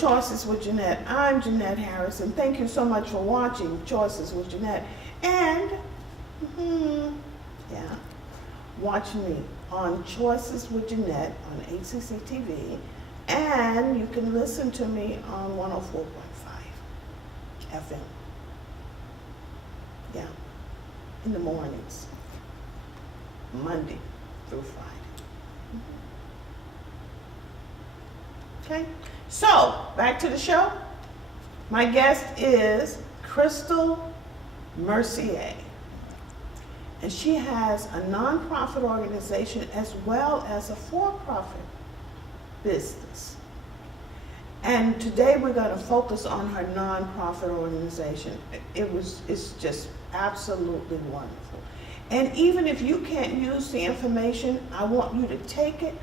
Choices with Jeanette. I'm Jeanette Harris, and thank you so much for watching Choices with Jeanette. And, watch me on Choices with Jeanette on ACC TV, and you can listen to me on 104.5 FM. Yeah, in the mornings, Monday through Friday. Okay, so back to the show. My guest is Christal MERCIA, and she has a nonprofit organization as well as a for-profit business. And today we're going to focus on her nonprofit organization. It's just absolutely wonderful. And even if you can't use the information, I want you to take it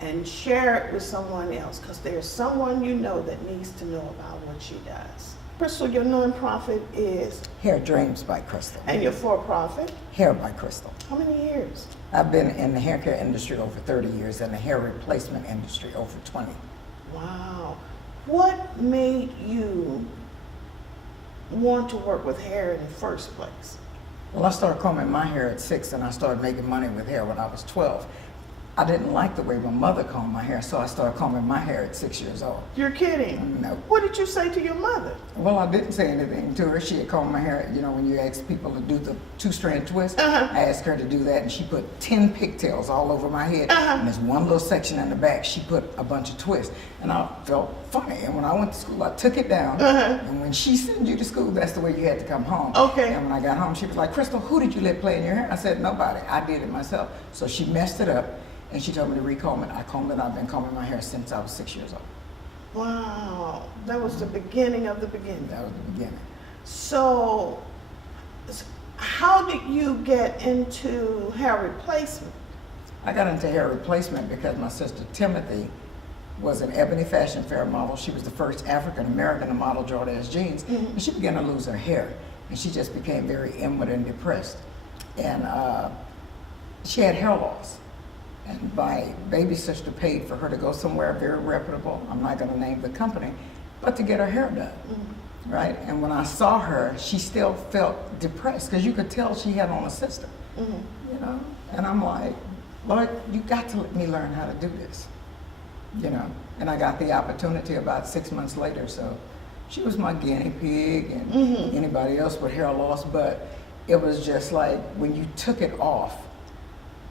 and share it with someone else, because there's someone you know that needs to know about what she does. Christal, your nonprofit is? Hair Dreams by Christal. And your for-profit? Hair by Christal. How many years? I've been in the hair care industry over 30 years and the hair replacement industry over 20. Wow. What made you want to work with hair in the first place? Well, I started combing my hair at 6 and I started making money with hair when I was 12. I didn't like the way my mother combed my hair, so I started combing my hair at 6 years old. You're kidding? No. What did you say to your mother? Well, I didn't say anything to her. She had combed my hair, you know, when you ask people to do the 2-strand twist, I asked her to do that, and she put 10 pigtails all over my head, and there's one little section in the back, she put a bunch of twists, and I felt funny, and when I went to school, I took it down, and when she sent you to school, that's the way you had to come home. Okay. And when I got home, she was like, Christal, who did you let play in your hair? I said, nobody. I did it myself. So she messed it up, and she told me to recomb it. I combed it. I've been combing my hair since I was 6 years old. Wow, that was the beginning of the beginning. That was the beginning. So, how did you get into hair replacement? I got into hair replacement because my sister Timothy was an Ebony Fashion Fair model. She was the first African-American to model Jordache jeans. And she began to lose her hair. And she just became very inward and depressed. And she had hair loss. And my baby sister paid for her to go somewhere very reputable, I'm not gonna name the company, but to get her hair done, right? And when I saw her, she still felt depressed, because you could tell she had on a system, you know? And I'm like, Lord, you got to let me learn how to do this, you know? And I got the opportunity about 6 months later, so she was my guinea pig and anybody else with hair loss, but it was just like, when you took it off,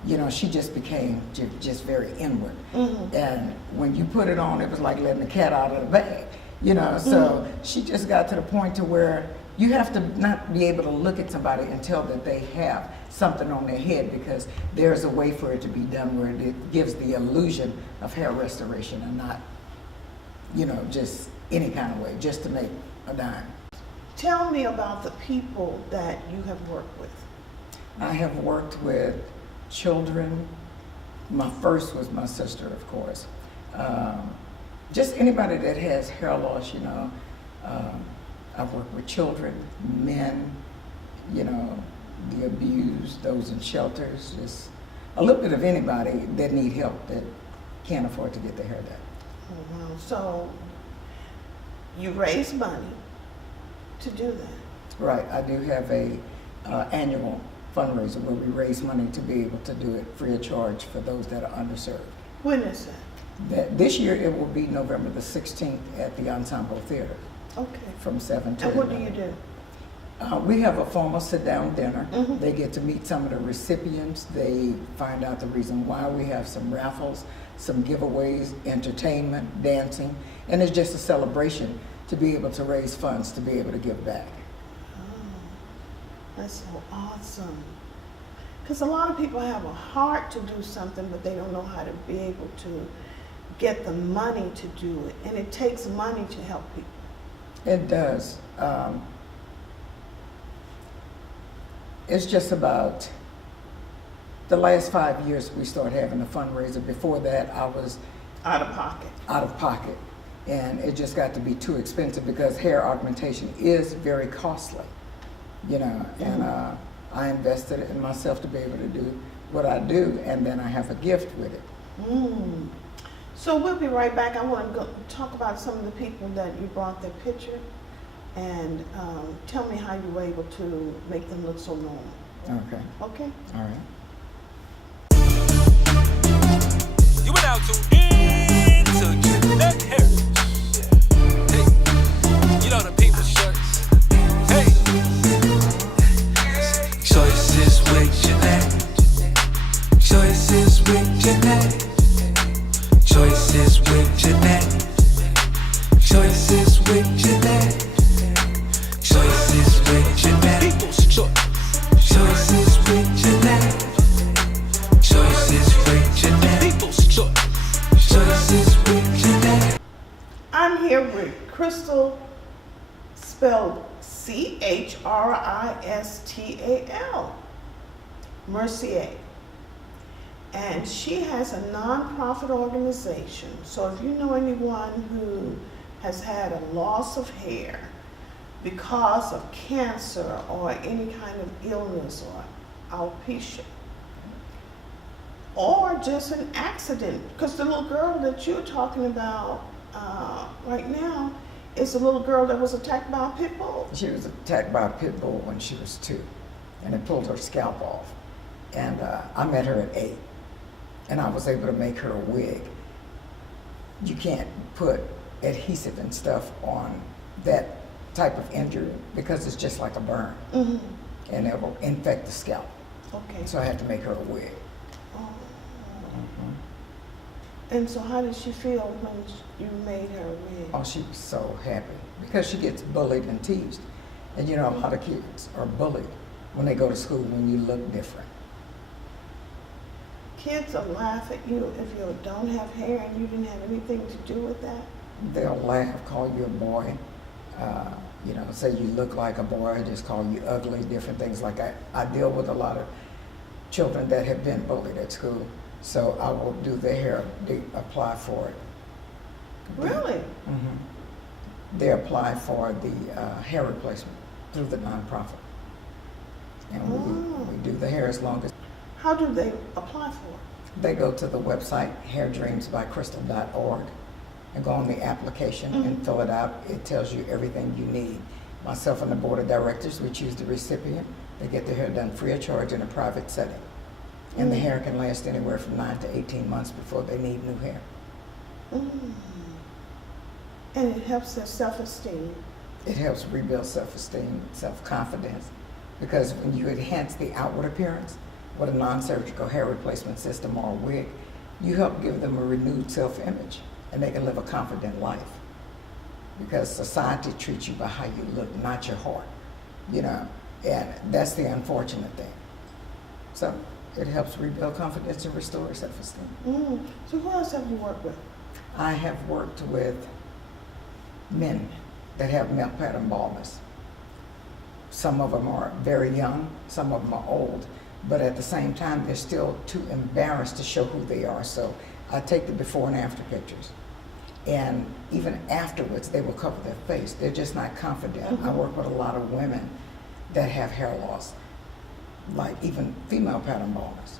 you know, she just became just very inward. And when you put it on, it was like letting the cat out of the bag, you know? So she just got to the point to where you have to not be able to look at somebody and tell that they have something on their head, because there's a way for it to be done where it gives the illusion of hair restoration and not, you know, just any kind of way, just to make a dime. Tell me about the people that you have worked with. I have worked with children. My first was my sister, of course. Just anybody that has hair loss, you know. I've worked with children, men, you know, the abused, those in shelters, just a little bit of anybody that need help that can't afford to get their hair done. Oh, wow. So you raise money to do that. Right, I do have a annual fundraiser where we raise money to be able to do it free of charge for those that are underserved. When is that? This year it will be November the 16th at the Ensemble Theater. Okay. From 7 to And what do 11. you do? We have a formal sit-down dinner. They get to meet some of the recipients. They find out the reason why. We have some raffles, some giveaways, entertainment, dancing, and it's just a celebration to be able to raise funds to be able to give back. That's so awesome. Because a lot of people have a heart to do something, but they don't know how to be able to get the money to do it. And it takes money to help people. It does. It's just about the last 5 years we started having a fundraiser. Before that, I was Out of pocket. out of pocket. And it just got to be too expensive because hair augmentation is very costly, you know, and I invested in myself to be able to do what I do, and then I have a gift with it. So we'll be right back. I want to go talk about some of the people that you brought their picture, and tell me how you were able to make them look so normal. Okay. Okay? All right. You went out to Jeanette Harris. Hey, you know the people's shirts. Hey, choices with Jeanette. Choices with Jeanette. Choices with Jeanette. Choices with Jeanette. Choices with Jeanette. People's choice. Choices with Jeanette. Choices with Jeanette. People's choice. Choices with Jeanette. I'm here with Christal, spelled Christal, MERCIA. And she has a nonprofit organization. So if you know anyone who has had a loss of hair because of cancer or any kind of illness or alopecia, or just an accident, because the little girl that you're talking about right now is a little girl that was attacked by a pit bull. She was attacked by a pit bull when she was 2, and it pulled her scalp off. And I met her at 8, and I was able to make her a wig. You can't put adhesive and stuff on that type of injury because it's just like a burn, Mm-hmm. and it will infect the scalp. Okay. So I had to make her a wig. Oh. And so how did she feel when you made her a wig? Oh, she was so happy because she gets bullied and teased. And you know, a lot of kids are bullied when they go to school when you look different. Kids will laugh at you if you don't have hair and you didn't have anything to do with that. They'll laugh, call you a boy, you know, say you look like a boy, just call you ugly, different things like that. I deal with a lot of children that have been bullied at school, so I will do their hair, they apply for it. Really? Mm-hmm. They apply for the hair replacement through the nonprofit. And we do the hair as long as How do they apply for it? they go to the website hairdreamsbycrystal.org and go on the application and fill it out. It tells you everything you need. Myself and the board of directors, we choose the recipient. They get their hair done free of charge in a private setting. And the hair can last anywhere from 9 to 18 months before they need new hair. And it helps their self-esteem. It helps rebuild self-esteem, self-confidence, because when you enhance the outward appearance with a non-surgical hair replacement system or a wig, you help give them a renewed self-image, and they can live a confident life. Because society treats you by how you look, not your heart, you know, and that's the unfortunate thing. So it helps rebuild confidence and restore self-esteem. So who else have you worked with? I have worked with men that have male pattern baldness. Some of them are very young, some of them are old, but at the same time, they're still too embarrassed to show who they are. So I take the before and after pictures. And even afterwards, they will cover their face. They're just not confident. I work with a lot of women that have hair loss, like even female pattern baldness.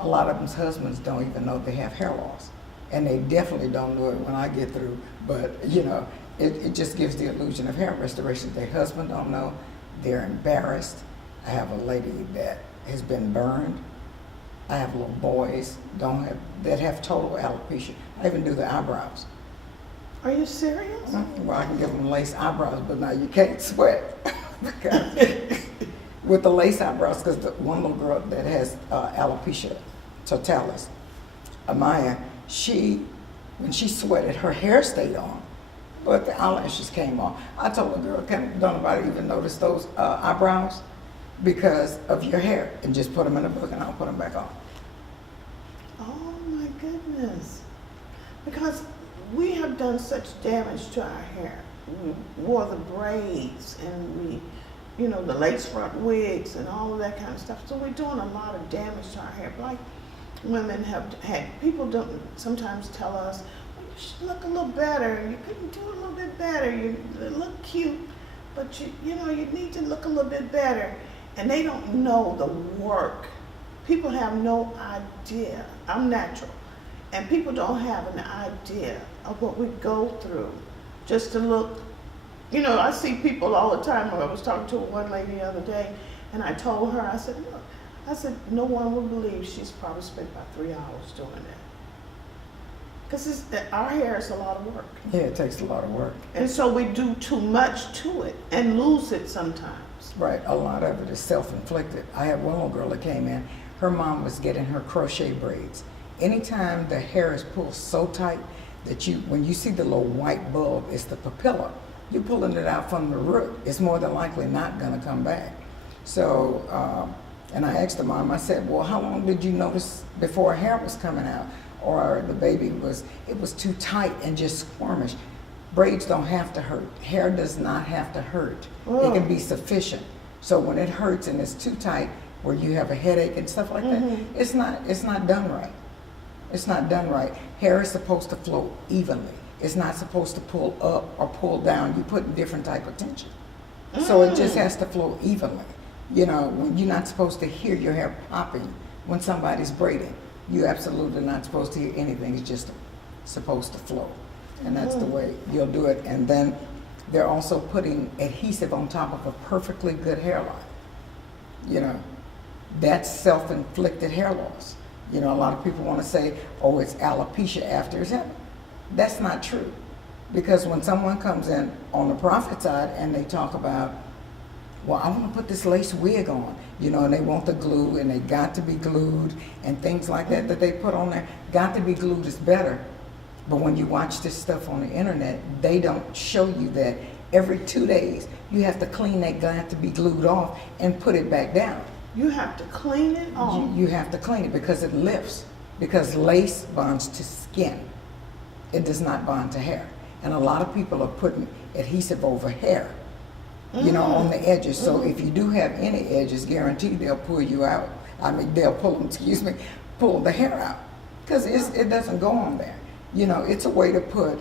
A lot of them's husbands don't even know they have hair loss. And they definitely don't know it when I get through, but you know, it just gives the illusion of hair restoration. Their husband don't know, they're embarrassed. I have a lady that has been burned. I have little boys that have total alopecia. I even do the eyebrows. Are you serious? Well, I can give them lace eyebrows, but now you can't sweat. Because with the lace eyebrows, because the one little girl that has alopecia totalis, Amaya, when she sweated, her hair stayed on, but the eyelashes came off. I told the girl, don't nobody even notice those eyebrows because of your hair, and just put them in a book and I'll put them back on. Oh my goodness. Because we have done such damage to our hair. We wore the braids and we, you know, the lace front wigs and all of that kind of stuff. So we're doing a lot of damage to our hair. Like women have had, people don't sometimes tell us, well, you should look a little better. You couldn't do a little bit better. You look cute, but you know, you need to look a little bit better. And they don't know the work. People have no idea. I'm natural. And people don't have an idea of what we go through just to look. You know, I see people all the time. I was talking to one lady the other day, and I told her, I said, look, I said, no one would believe she's probably spent about 3 hours doing that. Because our hair is a lot of work. Yeah, it takes a lot of work. And so we do too much to it and lose it sometimes. Right, a lot of it is self-inflicted. I had one little girl that came in, her mom was getting her crochet braids. Anytime the hair is pulled so tight that when you see the little white bulb, it's the papilla. You're pulling it out from the root, it's more than likely not gonna come back. So, and I asked the mom, I said, well, how long did you notice before hair was coming out? Or the baby it was too tight and just squirmish. Braids don't have to hurt. Hair does not have to hurt. It can be sufficient. So when it hurts and it's too tight, where you have a headache and stuff like that, it's not done right. It's not done right. Hair is supposed to flow evenly. It's not supposed to pull up or pull down. You put different type of tension. So it just has to flow evenly. You know, when you're not supposed to hear your hair popping when somebody's braiding. You're absolutely not supposed to hear anything. It's just supposed to flow. And that's the way you'll do it. And then they're also putting adhesive on top of a perfectly good hairline. You know, that's self-inflicted hair loss. You know, a lot of people want to say, oh, it's alopecia after it's happened. That's not true. Because when someone comes in on the profit side and they talk about, well, I want to put this lace wig on, you know, and they want the glue and they got to be glued and things like that that they put on there. Got to be glued is better. But when you watch this stuff on the internet, they don't show you that every 2 days you have to clean that got to be glued off and put it back down. You have to clean it off. You have to clean it because it lifts. Because lace bonds to skin. It does not bond to hair. And a lot of people are putting adhesive over hair, you know, on the edges. So if you do have any edges, guaranteed they'll pull you out. I mean, they'll pull the hair out. Because it doesn't go on there. You know, it's a way to put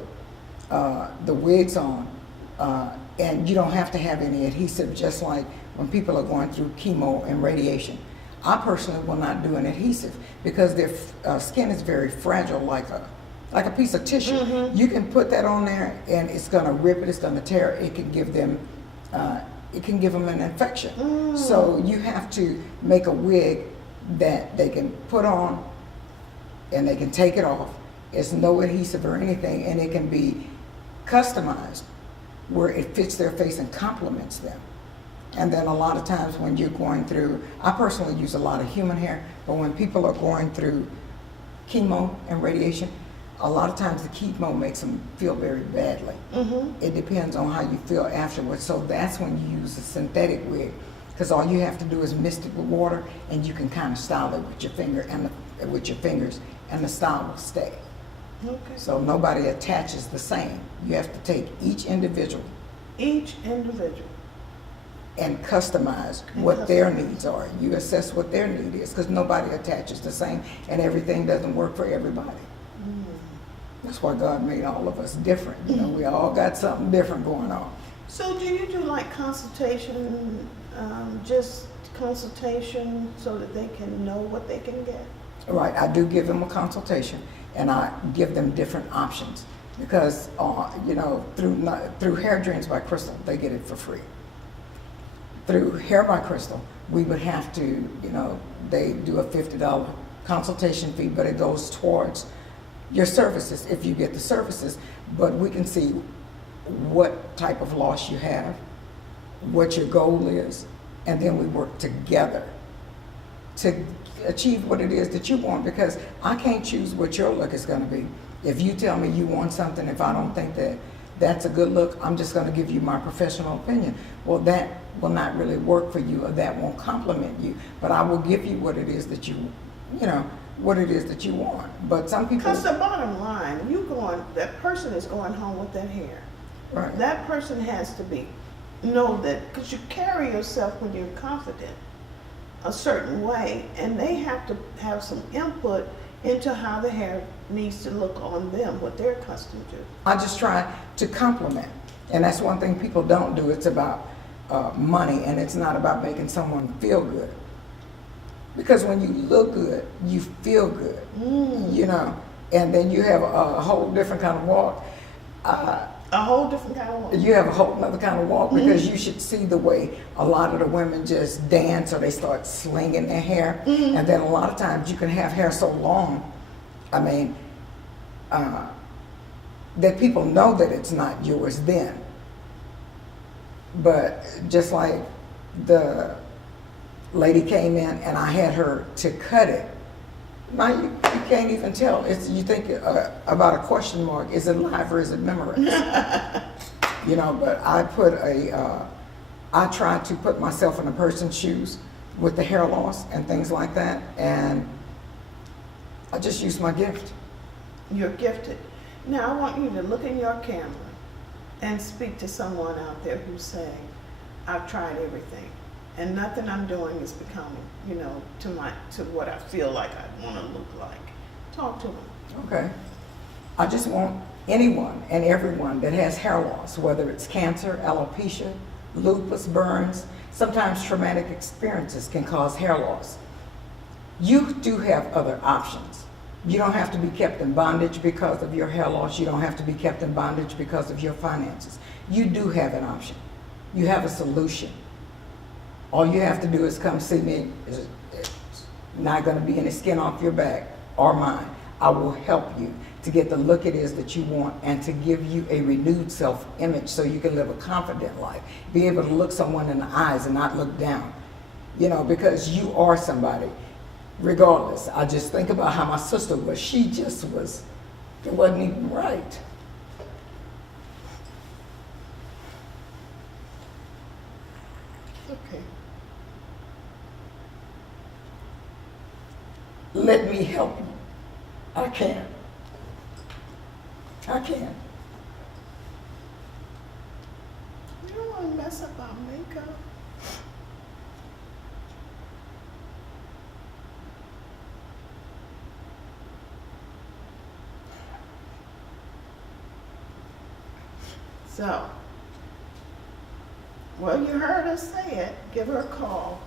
the wigs on, and you don't have to have any adhesive, just like when people are going through chemo and radiation. I personally will not do an adhesive because their skin is very fragile, like a piece of tissue. You can put that on there and it's gonna rip it, it's gonna tear it, it can give them an infection. So you have to make a wig that they can put on and they can take it off. It's no adhesive or anything, and it can be customized where it fits their face and complements them. And then a lot of times when you're going through, I personally use a lot of human hair, but when people are going through chemo and radiation, a lot of times the chemo makes them feel very badly. It depends on how you feel afterwards. So that's when you use a synthetic wig, because all you have to do is mist it with water, and you can kind of style it with your finger and with your fingers, and the style will stay. Okay. So nobody attaches the same. You have to take each individual and customize what their needs are. You assess what their need is, because nobody attaches the same, and everything doesn't work for everybody. That's why God made all of us different. You know, we all got something different going on. So do you do like consultation, just consultation so that they can know what they can get? Right, I do give them a consultation, and I give them different options, because you know, through Hair Dreams by Christal, they get it for free. Through Hair by Christal, we would have to, you know, they do a $50 consultation fee, but it goes towards your services if you get the services. But we can see what type of loss you have, what your goal is, and then we work together to achieve what it is that you want, because I can't choose what your look is going to be. If you tell me you want something, if I don't think that that's a good look, I'm just going to give you my professional opinion. Well, that will not really work for you, or that won't compliment you, but I will give you what it is that you know, what it is that you want. But some people, Because the bottom line, that person is going home with that hair. right, That person has to know that, because you carry yourself when you're confident a certain way, and they have to have some input into how the hair needs to look on them, what they're accustomed to. I just try to compliment, and that's one thing people don't do. It's about money, and it's not about making someone feel good. Because when you look good, you feel good, you know, and then you have a whole different kind of walk. A whole different kind of walk. You have a whole other kind of walk because you should see the way a lot of the women just dance or they start slinging their hair. And then a lot of times you can have hair so long, I mean, that people know that it's not yours then. But just like the lady came in and I had her to cut it, now you can't even tell. You think about a question mark. Is it live or is it memorized? You know, but I try to put myself in a person's shoes with the hair loss and things like that. And I just use my gift. You're gifted. Now I want you to look in your camera and speak to someone out there who's saying, I've tried everything and nothing I'm doing is becoming, you know, to what I feel like I want to look like. Talk to them. Okay. I just want anyone and everyone that has hair loss, whether it's cancer, alopecia, lupus, burns, sometimes traumatic experiences can cause hair loss. You do have other options. You don't have to be kept in bondage because of your hair loss. You don't have to be kept in bondage because of your finances. You do have an option. You have a solution. All you have to do is come see me. It's not going to be any skin off your back or mine. I will help you to get the look it is that you want and to give you a renewed self-image so you can live a confident life. Be able to look someone in the eyes and not look down. You know, because you are somebody. Regardless, I just think about how my sister was. She just was, it wasn't even right. Okay. Let me help you. I can. I can. You don't want to mess up our makeup. So, well, you heard her say it. Give her a call,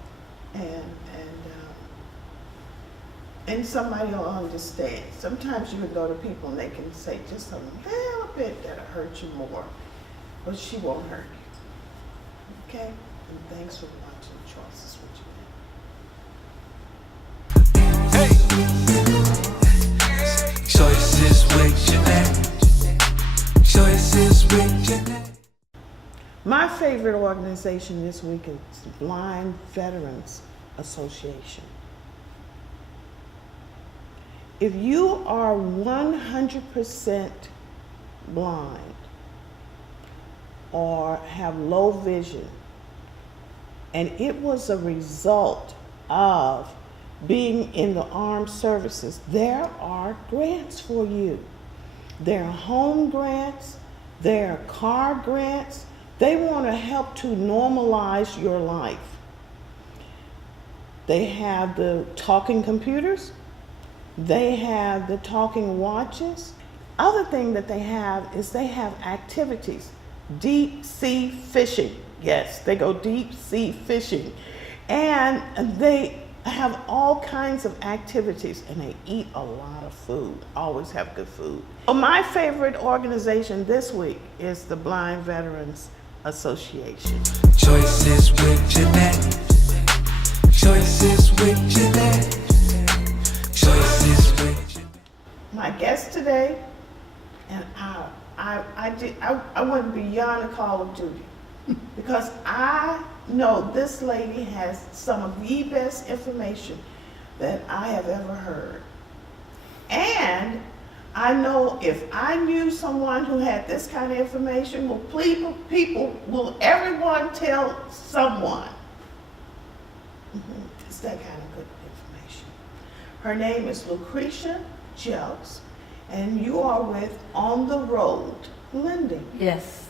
and somebody will understand. Sometimes you can go to people and they can say just a little bit that'll hurt you more, but she won't hurt you. Okay? And thanks for watching Choices with Jeanette. Hey! Choices with Jeanette. Choices with Jeanette. My favorite organization this week is the Blind Veterans Association. If you are 100% blind or have low vision, and it was a result of being in the armed services, there are grants for you. There are home grants, there are car grants. They want to help to normalize your life. They have the talking computers. They have the talking watches. Other thing that they have is they have activities. Deep sea fishing. Yes, they go deep sea fishing. And they have all kinds of activities and they eat a lot of food. Always have good food. So my favorite organization this week is the Blind Veterans Association. Choices with Jeanette. Choices with Jeanette. Choices with Jeanette. My guest today, and I went beyond the Call of Duty because I know this lady has some of the best information that I have ever heard. And I know if I knew someone who had this kind of information, will everyone tell someone? It's that kind of good information. Her name is LUCRETIA JELKS, and you are with On the Road Lending. Yes.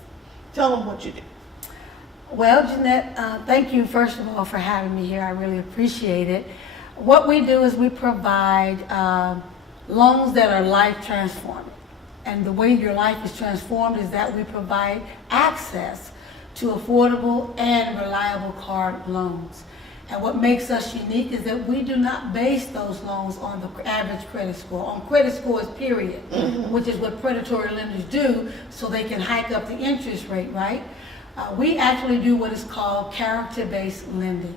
Tell them what you do. Well, Jeanette, thank you first of all for having me here. I really appreciate it. What we do is we provide loans that are life transforming. And the way your life is transformed is that we provide access to affordable and reliable car loans. And what makes us unique is that we do not base those loans on the average credit score, on credit scores, period, which is what predatory lenders do so they can hike up the interest rate, right? We actually do what is called character-based lending,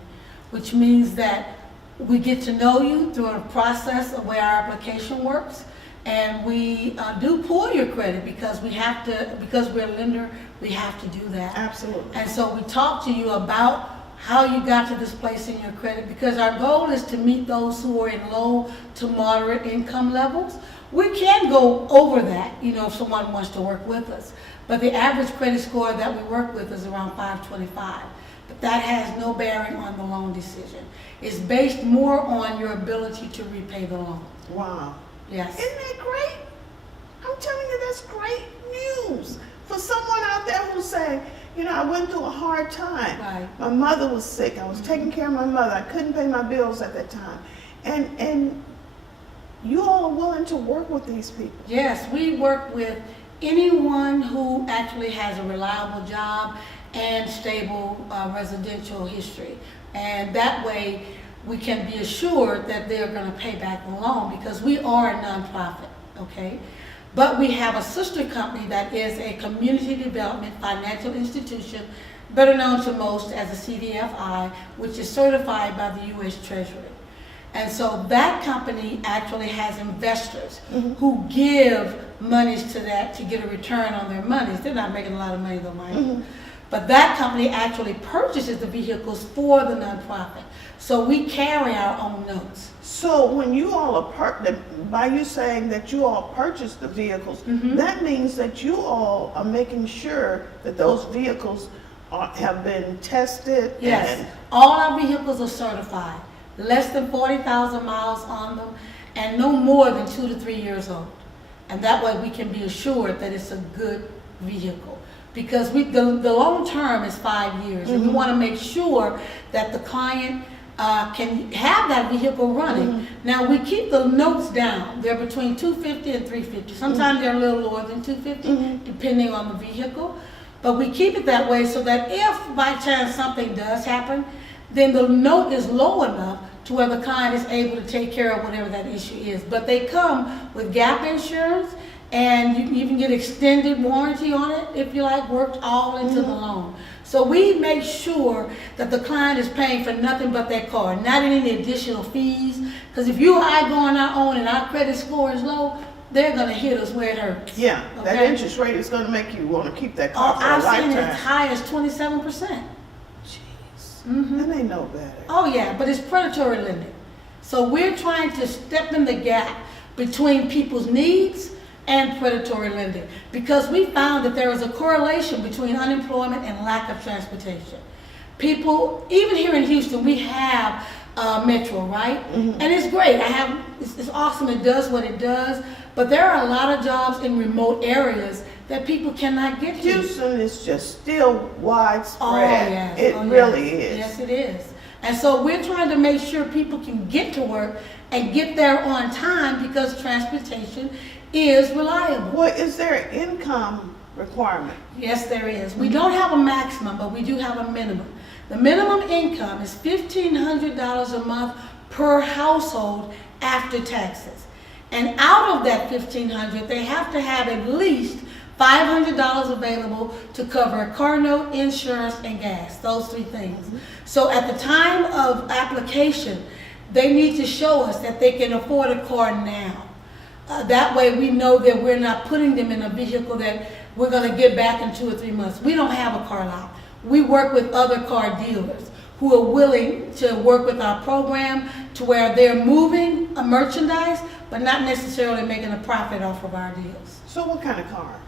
which means that we get to know you through a process of where our application works, and we do pull your credit because we have to, because we're a lender, we have to do that. Absolutely. And so we talk to you about how you got to this place in your credit, because our goal is to meet those who are in low to moderate income levels. We can go over that, you know, if someone wants to work with us. But the average credit score that we work with is around 525. But that has no bearing on the loan decision. It's based more on your ability to repay the loan. Wow. Yes. Isn't that great? I'm telling you, that's great news for someone out there who's saying, you know, I went through a hard time. Right. My mother was sick. I was taking care of my mother. I couldn't pay my bills at that time. And you all are willing to work with these people. Yes, we work with anyone who actually has a reliable job and stable residential history. And that way we can be assured that they're going to pay back the loan, because we are a nonprofit, okay? But we have a sister company that is a community development financial institution, better known to most as a CDFI, which is certified by the U.S. Treasury. And so that company actually has investors who give monies to that to get a return on their monies. They're not making a lot of money though, mind. But that company actually purchases the vehicles for the nonprofit. So we carry our own notes. So when you all are by you saying that you all purchase the vehicles, that means that you all are making sure that those vehicles have been tested. Yes, And all our vehicles are certified. Less than 40,000 miles on them, and no more than 2 to 3 years old. And that way we can be assured that it's a good vehicle. Because the long term is 5 years, and we want to make sure that the client can have that vehicle running. Now we keep the notes down. They're between $250 and $350. Sometimes they're a little lower than $250, depending on the vehicle. But we keep it that way so that if by chance something does happen, then the note is low enough to where the client is able to take care of whatever that issue is. But they come with gap insurance, and you can even get extended warranty on it if you like, worked all into the loan. So we make sure that the client is paying for nothing but their car, not any additional fees. Because if you or I go on our own and our credit score is low, they're going to hit us where it hurts. yeah, that Okay? interest rate is going to make you want to keep that car Oh, for a I've seen lifetime. it as high as 27%. Jeez. And they know better. Oh yeah, but it's predatory lending. So we're trying to step in the gap between people's needs and predatory lending, because we found that there is a correlation between unemployment and lack of transportation. People, even here in Houston, we have Metro, right? And it's great. It's awesome. It does what it does. But there are a lot of jobs in remote areas that people cannot get to. Houston is just still widespread. Oh, yes. It Oh, really yes. is. Yes, it is. And so we're trying to make sure people can get to work and get there on time, because transportation is reliable. Well, is there an income requirement? Yes, there is. We don't have a maximum, but we do have a minimum. The minimum income is $1,500 a month per household after taxes. And out of that $1,500, they have to have at least $500 available to cover a car note, insurance, and gas, those three things. So at the time of application, they need to show us that they can afford a car now. That way we know that we're not putting them in a vehicle that we're going to get back in 2 or 3 months. We don't have a car lot. We work with other car dealers who are willing to work with our program to where they're moving a merchandise, but not necessarily making a profit off of our deals. So what kind of cars?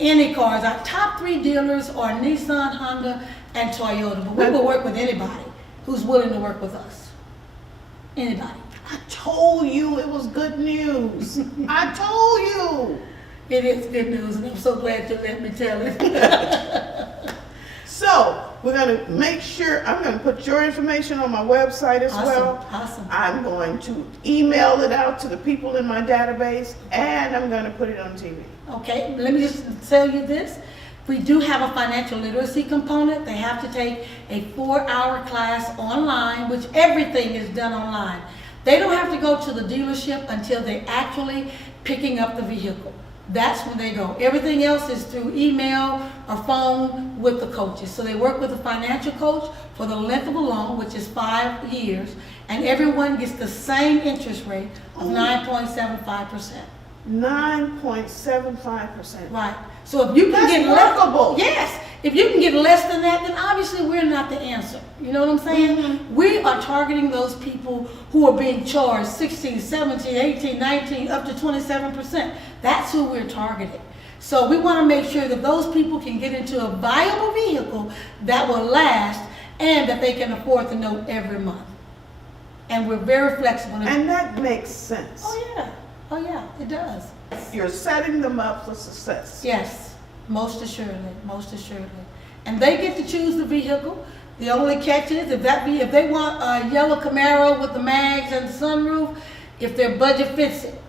Any cars. Our top 3 dealers are Nissan, Honda, and Toyota. But we will work with anybody who's willing to work with us. Anybody. I told you it was good news. I told you. It is good news, and I'm so glad you let me tell it. So we're going to make sure, I'm going to put your information on my website as well. Awesome. I'm going to email it out to the people in my database, and I'm going to put it on TV. Okay, let me just tell you this. We do have a financial literacy component. They have to take a 4-hour class online, which everything is done online. They don't have to go to the dealership until they're actually picking up the vehicle. That's when they go. Everything else is through email or phone with the coaches. So they work with a financial coach for the length of a loan, which is 5 years, and everyone gets the same interest rate of 9.75%. 9.75%. Right. So if you can That's get workable. yes, if you can get less than that, then obviously we're not the answer. You know what I'm saying? We are targeting those people who are being charged 16, 17, 18, 19, up to 27%. That's who we're targeting. So we want to make sure that those people can get into a viable vehicle that will last and that they can afford the note every month. And we're very flexible. And that makes sense. Oh yeah. Oh yeah, it does. You're setting them up for success. Yes, most assuredly, most assuredly. And they get to choose the vehicle. The only catch is if they want a yellow Camaro with the mags and the sunroof, if their budget fits it.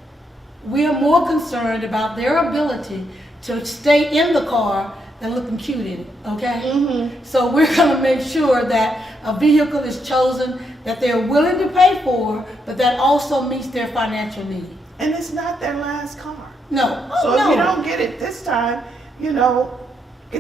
We are more concerned about their ability to stay in the car than looking cute in it, okay? So we're gonna make sure that a vehicle is chosen that they're willing to pay for, but that also meets their financial need. And it's not their last car. No. So Oh, no. if you don't get it this time, get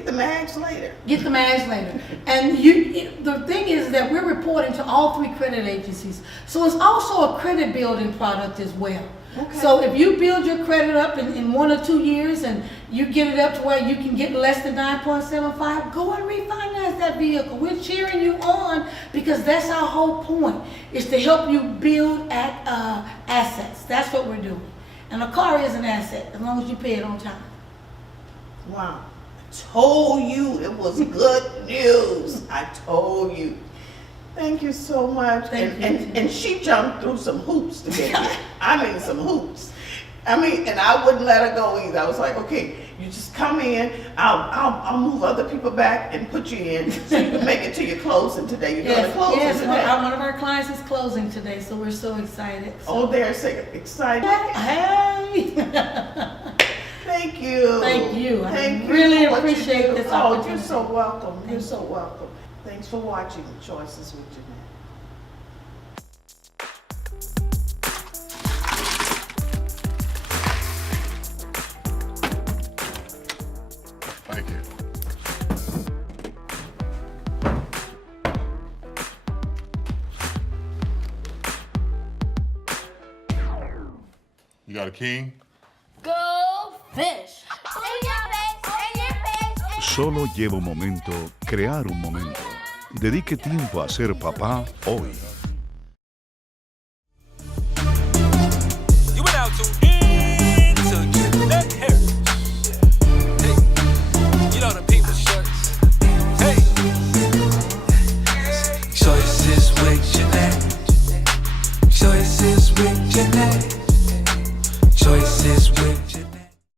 the mags later. Get the mags later. And the thing is that we're reporting to all 3 credit agencies. So it's also a credit building product as well. Okay. So if you build your credit up in 1 or 2 years and you get it up to where you can get less than 9.75, go and refinance that vehicle. We're cheering you on because that's our whole point, is to help you build assets. That's what we're doing. And a car is an asset as long as you pay it on time. Wow. I told you it was good news. I told you. Thank you so much. Thank you. And she jumped through some hoops to get here. I mean, some hoops. And I wouldn't let her go either. I was like, okay, you just come in. I'll move other people back and put you in so you can make it to your closing today. You're going to close yes, today. one of our clients is closing today, so we're so excited. Oh, they're so excited. Hey! Thank you. Thank you. I Thank you really for what you appreciate do. this Oh, opportunity. you're so welcome. You're Thank so welcome. Thanks for watching Choices with Jeanette. Thank you. You got a king? Go fish. Solo lleva un momento crear un momento. Dedique tiempo a ser papá hoy. You went out to Jeanette Harris. Hey, you know the people shirts. Hey, Choices with Jeanette. Choices with Jeanette.